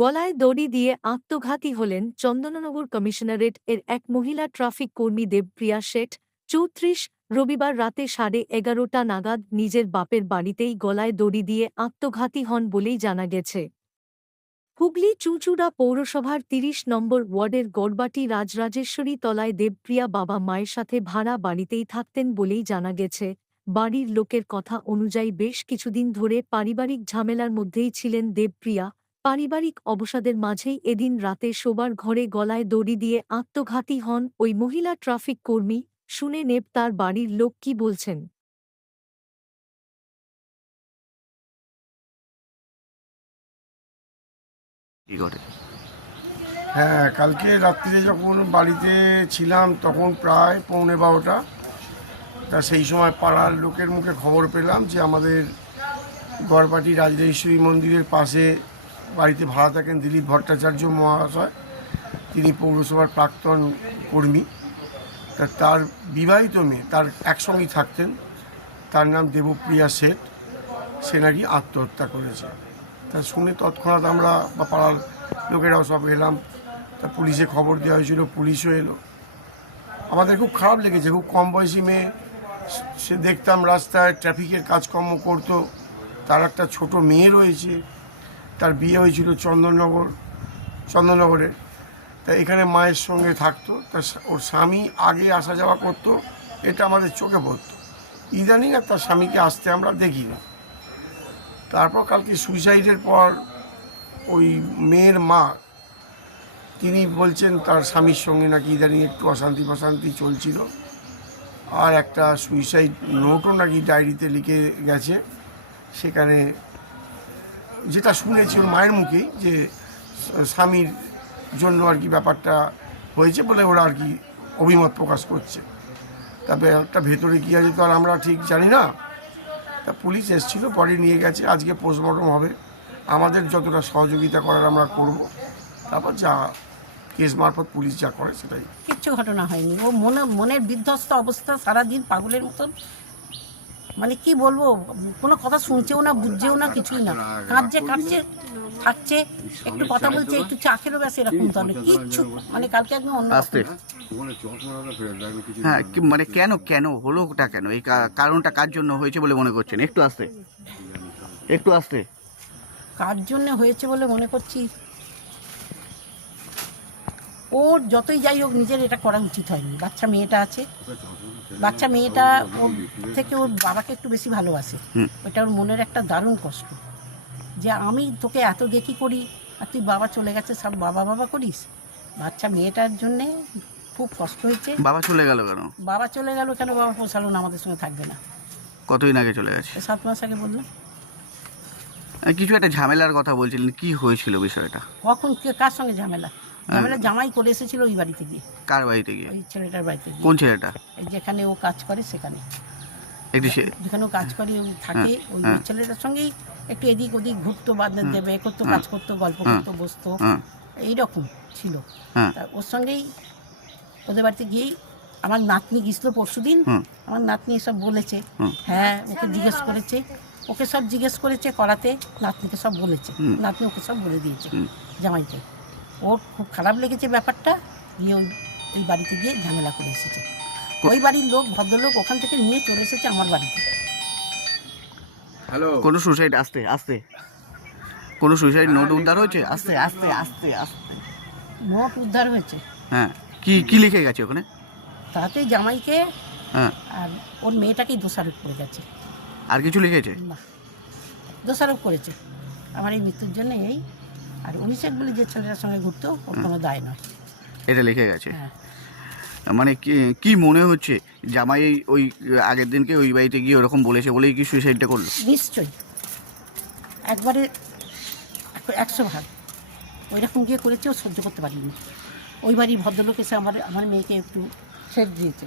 গলায় দড়ি দিয়ে আত্মঘাতী হলেন চন্দননগর কমিশনারেট এর এক মহিলা ট্রাফিক কর্মী দেবপ্রিয়া শেঠ ৩৪ রবিবার রাতে 11:30টা নাগাদ নিজের বাপের বাড়িতেই গলায় দড়ি দিয়ে আত্মঘাতী হন বলেই জানা গেছে। হুগলি চুঁচুড়া পৌরসভার ৩০ নম্বর ওয়ার্ডের গড়বাটি রাজরাজেশ্বরী তলায় দেবপ্রিয়া বাবা মায়ের সাথে ভাড়া বাড়িতেই থাকতেন বলেই জানা গেছে। বাড়ির লোকের কথা অনুযায়ী বেশ কিছুদিন ধরে পারিবারিক ঝামেলার মধ্যেই ছিলেন দেবপ্রিয়া। পারিবারিক অবসাদের মাঝেই এদিন রাতে শোবার ঘরে গলায় দড়ি দিয়ে আত্মঘাতী হন ওই মহিলা ট্রাফিক কর্মী। শুনে নেব তার বাড়ির লোক কি বলছেন। কি করে? হ্যাঁ, কালকে রাত্রিরে যখন বাড়িতে ছিলাম তখন প্রায় 12:15। তা সেই সময় পাড়ার লোকের মুখে খবর পেলাম যে আমাদের গড়বাটি রাজরাজেশ্বরী মন্দিরের পাশে বাড়িতে ভাড়া থাকেন দিলীপ ভট্টাচার্য মহাশয়। তিনি পৌরসভার প্রাক্তন কর্মী। তা তার বিবাহিত মেয়ে তার একসঙ্গেই থাকতেন, তার নাম দেবপ্রিয়া শেঠ। সে নাকি আত্মহত্যা করেছে। তা শুনে তৎক্ষণাৎ আমরা বা পাড়ার লোকেরাও সব এলাম। তা পুলিশে খবর দেওয়া হয়েছিল, পুলিশও এলো। আমাদের খুব খারাপ লেগেছে, খুব কম বয়সী মেয়ে। সে দেখতাম রাস্তায় ট্রাফিকের কাজকর্ম করতো। তার একটা ছোট মেয়ে রয়েছে, তার বিয়ে হয়েছিল চন্দননগরে। তা এখানে মায়ের সঙ্গে থাকতো। ওর স্বামী আগে আসা যাওয়া করতো, এটা আমাদের চোখে পড়তো। ইদানিং আর তার স্বামীকে আসতে আমরা দেখি না। তারপর কালকে সুইসাইডের পর ওই মেয়ের মা তিনি বলছেন তার স্বামীর সঙ্গে নাকি ইদানিং একটু অশান্তি চলছিল। আর একটা সুইসাইড নোটও নাকি ডায়েরিতে লিখে গেছে। সেখানে যেটা শুনেছি ওর মায়ের মুখেই যে স্বামীর জন্য আর কি ব্যাপারটা হয়েছে বলে ওরা আর কি অভিমত প্রকাশ করছে। তবে একটা ভেতরে কী আছে তো আর আমরা ঠিক জানি না। তা পুলিশ এসেছিলো, পরে নিয়ে গেছে। আজকে পোস্টমর্টম হবে। আমাদের যতটা সহযোগিতা করার আমরা করব। তারপর যা কেস মারফত পুলিশ যা করে সেটাই। কিচ্ছু ঘটনা হয়নি। ও মনের বিধ্বস্ত অবস্থা, সারাদিন পাগলের মতন। মানে কি বলবো, কোনো কথা শুনছেও না, বুঝছেও না, কিছুই না। কাঁদছে থাকছে, একটু কথা বলছে, একটু চা খেলো, ব্যাস এরকম ধরনের কিচ্ছু। মানে কালকে একদম অন্য। আসতে হ্যাঁ, মানে কেন কেন হলো, ওটা কেন, এই কারণটা কার জন্য হয়েছে বলে মনে করছেন? একটু আসতে কার জন্য হয়েছে বলে মনে করছি, ওর যতই যাই হোক নিজের এটা করা উচিত হয়নি। বাচ্চা মেয়েটা আছে, বাচ্চা মেয়েটা ওর থেকে ওর বাবাকে একটু বেশি ভালোবাসে। ওটা ওর মনের একটা দারুণ কষ্ট যে আমি তোকে এত দেখি করি আর তুই বাবা চলে গেছে, সব বাবা করিস। বাচ্চা মেয়েটার জন্যে খুব কষ্ট হয়েছে। বাবা চলে গেল কেন? বাবা চলে গেল কেন? বাবা পোষালো না, আমাদের সঙ্গে থাকবে না। কতদিন আগে চলে গেছে? 7 মাস আগে বললাম। কিছু একটা ঝামেলার কথা বলছিলেন, কি হয়েছিল বিষয়টা? কখন কার সঙ্গে ঝামেলা? জামাই করে এসেছিল ওই বাড়িতে গিয়ে। কার বাড়িতে গিয়ে? ওই ছেলেটার বাড়িতে গিয়ে। কোন ছেলেটা? যেখানে ও কাজ করে সেখানে, যেখানে ও কাজ করে থাকে, ওই ছেলেটার সঙ্গেই একটু এদিক ওদিক ঘুরতো, বাদে দেবে, এ করতো, কাজ করতো, গল্প করতো, বসতো, এইরকম ছিল। তা ওর সঙ্গেই ওদের বাড়িতে গিয়েই আমার নাতনি গিয়েছিল পরশুদিন। আমার নাতনি এসব বলেছে। হ্যাঁ, ওকে সব জিজ্ঞেস করেছে করাতে, নাতনিকে সব বলেছে। নাতনি ওকে সব বলে দিয়েছে জামাইকে। ওর খুব খারাপ লেগেছে ব্যাপারটা, গিয়ে ওই বাড়িতে গিয়ে ঝামেলা করে এসেছে। ওই বাড়ির লোক, ভদ্রলোক ওখান থেকে নিয়ে চলে এসেছে আমার বাড়িতে। কোনো সুসাইড কোনো সুসাইড নোট উদ্ধার হয়েছে? আস্তে নোট উদ্ধার হয়েছে। হ্যাঁ, কি লিখে গেছে ওখানে? তাতে জামাইকে হ্যাঁ, আর ওর মেয়েটাকেই দোষারোপ করে গেছে। আর কিছু লিখেছে না, দোষারোপ করেছে আমার এই মৃত্যুর জন্য। এই আর অভিষেক বলে যে ছেলেটার সঙ্গে ঘুরতো, ওর কোনো দায় নয়, এটা লিখে গেছে। হ্যাঁ। মানে কি মনে হচ্ছে, জামাই ওই আগের দিনকে ওই বাড়িতে গিয়ে ওরকম বলেছে বলেই কি সুইসাইডটা করলো? নিশ্চয়ই, একবারে 100 ভাগ ওই রকম গিয়ে করেছে। ও সহ্য করতে পারিনি। ওই বাড়ির ভদ্রলোক এসে আমার মেয়েকে একটু সেট দিয়েছে।